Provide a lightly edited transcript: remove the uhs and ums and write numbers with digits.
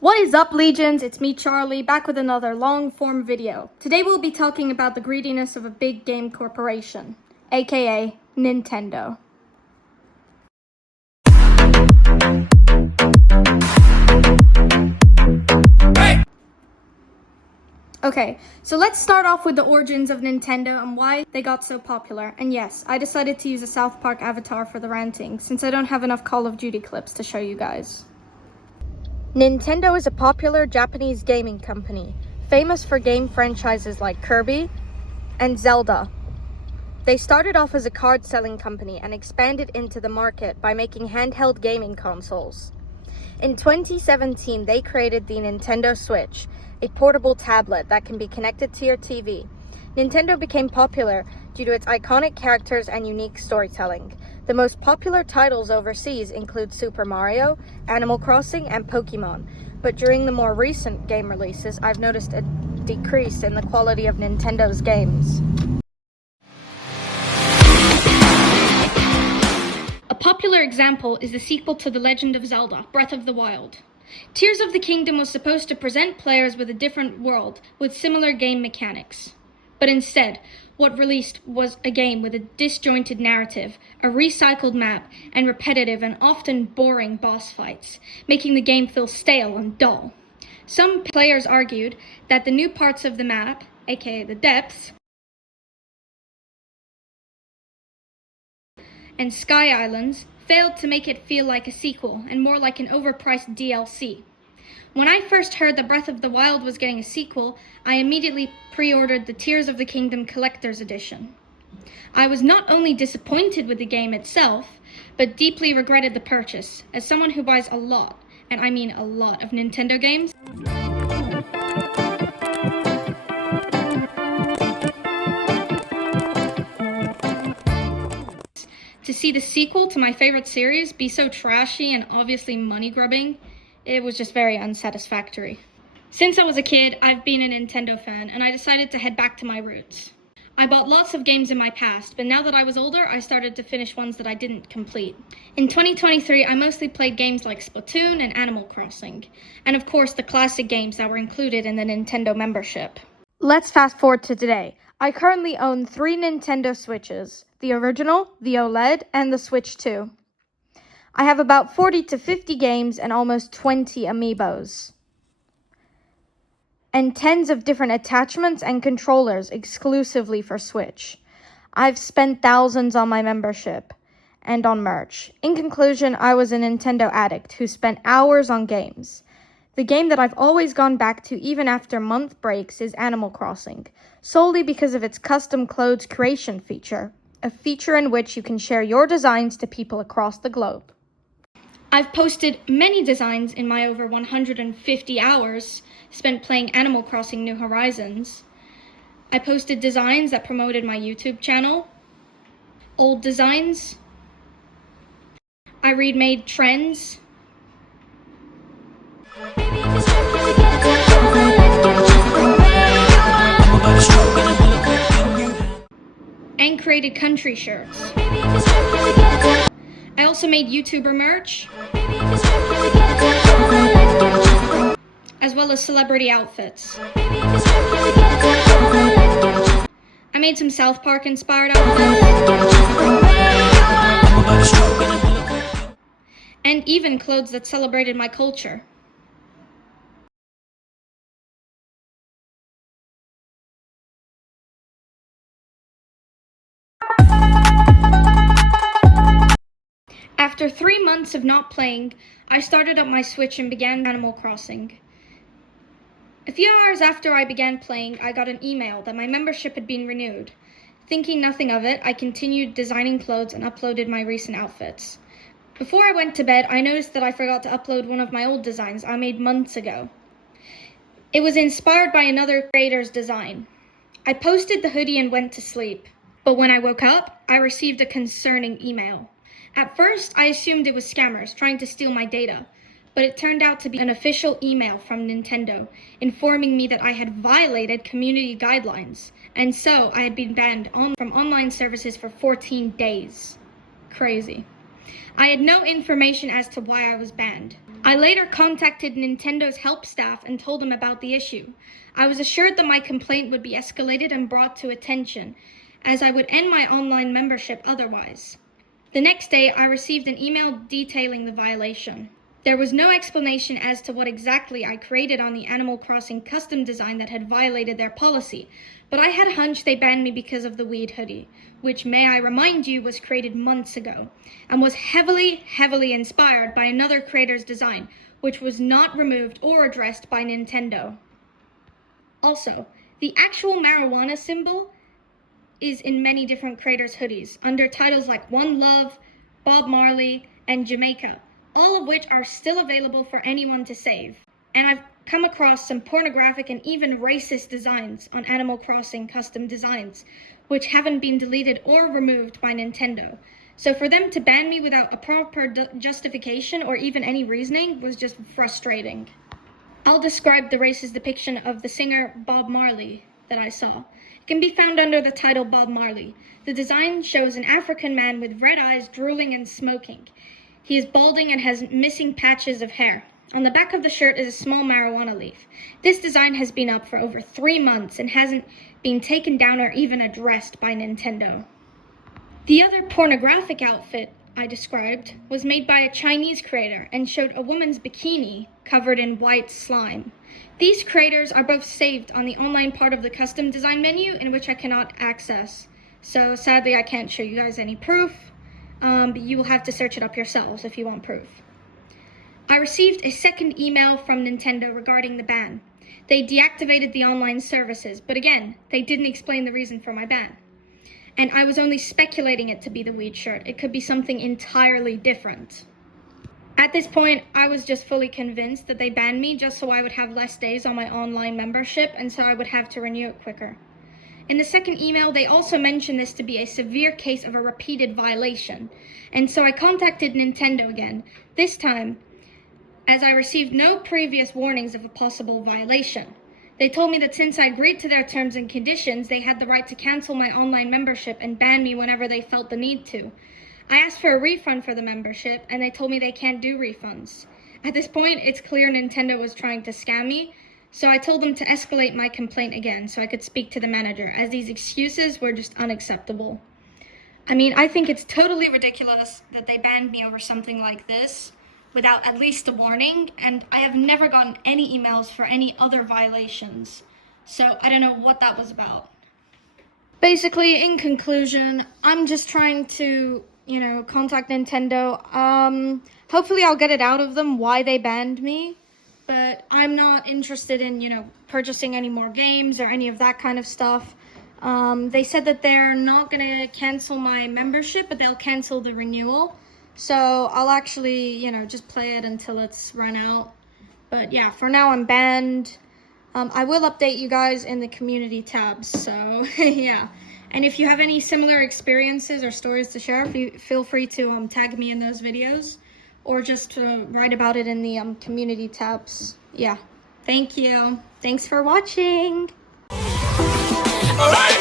What is up, Legions? It's me, Charlie, back with another long-form video. Today we'll be talking about the greediness of a big game corporation, aka Nintendo. Okay, so let's start off with the origins of Nintendo and why they got so popular. And yes, I decided to use a South Park avatar for the ranting, since I don't have enough Call of Duty clips to show you guys. Nintendo is a popular Japanese gaming company, famous for game franchises like Kirby and Zelda. They started off as a card-selling company and expanded into the market by making handheld gaming consoles. In 2017, they created the Nintendo Switch, a portable tablet that can be connected to your TV. Nintendo became popular due to its iconic characters and unique storytelling. The most popular titles overseas include Super Mario, Animal Crossing, and Pokemon. But during the more recent game releases, I've noticed a decrease in the quality of Nintendo's games. A popular example is the sequel to The Legend of Zelda, Breath of the Wild. Tears of the Kingdom was supposed to present players with a different world with similar game mechanics. But instead, what released was a game with a disjointed narrative, a recycled map, and repetitive and often boring boss fights, making the game feel stale and dull. Some players argued that the new parts of the map, aka the depths, and Sky Islands, failed to make it feel like a sequel and more like an overpriced DLC. When I first heard that Breath of the Wild was getting a sequel, I immediately pre-ordered the Tears of the Kingdom Collector's Edition. I was not only disappointed with the game itself, but deeply regretted the purchase. As someone who buys a lot, and I mean a lot, of Nintendo games, to see the sequel to my favorite series be so trashy and obviously money-grubbing, it was just very unsatisfactory. Since I was a kid, I've been a Nintendo fan, and I decided to head back to my roots. I bought lots of games in my past, but now that I was older, I started to finish ones that I didn't complete. In 2023, I mostly played games like Splatoon and Animal Crossing, and of course the classic games that were included in the Nintendo membership. Let's fast forward to today. I currently own 3 Nintendo Switches, the original, the OLED, and the Switch 2. I have about 40 to 50 games and almost 20 amiibos. And tens of different attachments and controllers exclusively for Switch. I've spent thousands on my membership and on merch. In conclusion, I was a Nintendo addict who spent hours on games. The game that I've always gone back to even after month breaks is Animal Crossing, solely because of its custom clothes creation feature, a feature in which you can share your designs to people across the globe. I've posted many designs in my over 150 hours spent playing Animal Crossing New Horizons. I posted designs that promoted my YouTube channel, old designs. I remade trends. And created country shirts. I also made YouTuber merch, as well as celebrity outfits. I made some South Park inspired outfits, and even clothes that celebrated my culture. After 3 months of not playing, I started up my Switch and began Animal Crossing. A few hours after I began playing, I got an email that my membership had been renewed. Thinking nothing of it, I continued designing clothes and uploaded my recent outfits. Before I went to bed, I noticed that I forgot to upload one of my old designs I made months ago. It was inspired by another creator's design. I posted the hoodie and went to sleep, but when I woke up, I received a concerning email. At first, I assumed it was scammers trying to steal my data, but it turned out to be an official email from Nintendo informing me that I had violated community guidelines, and so I had been banned from online services for 14 days. Crazy. I had no information as to why I was banned. I later contacted Nintendo's help staff and told them about the issue. I was assured that my complaint would be escalated and brought to attention, as I would end my online membership otherwise. The next day, I received an email detailing the violation. There was no explanation as to what exactly I created on the Animal Crossing custom design that had violated their policy, but I had a hunch they banned me because of the weed hoodie, which, may I remind you, was created months ago, and was heavily inspired by another creator's design, which was not removed or addressed by Nintendo. Also, the actual marijuana symbol is in many different creators' hoodies, under titles like One Love, Bob Marley, and Jamaica, all of which are still available for anyone to save. And I've come across some pornographic and even racist designs on Animal Crossing custom designs, which haven't been deleted or removed by Nintendo. So for them to ban me without a proper justification or even any reasoning was just frustrating. I'll describe the racist depiction of the singer Bob Marley that I saw. It can be found under the title Bob Marley. The design shows an African man with red eyes drooling and smoking. He is balding and has missing patches of hair. On the back of the shirt is a small marijuana leaf. This design has been up for over 3 months and hasn't been taken down or even addressed by Nintendo. The other pornographic outfit I described was made by a Chinese creator and showed a woman's bikini covered in white slime. These creators are both saved on the online part of the custom design menu, in which I cannot access. So sadly I can't show you guys any proof, but you will have to search it up yourselves if you want proof. I received a second email from Nintendo regarding the ban. They deactivated the online services, but again, they didn't explain the reason for my ban. And I was only speculating it to be the weed shirt. It could be something entirely different. At this point, I was just fully convinced that they banned me just so I would have less days on my online membership, and so I would have to renew it quicker. In the second email, they also mentioned this to be a severe case of a repeated violation, and so I contacted Nintendo again, this time as I received no previous warnings of a possible violation. They told me that since I agreed to their terms and conditions, they had the right to cancel my online membership and ban me whenever they felt the need to. I asked for a refund for the membership, and they told me they can't do refunds. At this point, it's clear Nintendo was trying to scam me, so I told them to escalate my complaint again so I could speak to the manager, as these excuses were just unacceptable. I mean, I think it's totally ridiculous that they banned me over something like this without at least a warning, and I have never gotten any emails for any other violations, so I don't know what that was about. Basically, in conclusion, I'm just trying to, contact Nintendo. Hopefully I'll get it out of them why they banned me, but I'm not interested in, purchasing any more games or any of that kind of stuff. They said that they're not gonna cancel my membership, but they'll cancel the renewal. So I'll actually, just play it until it's run out. But yeah, for now I'm banned. I will update you guys in the community tabs, so yeah. And if you have any similar experiences or stories to share, feel free to tag me in those videos, or just write about it in the community tabs. Yeah, thank you. Thanks for watching. All right.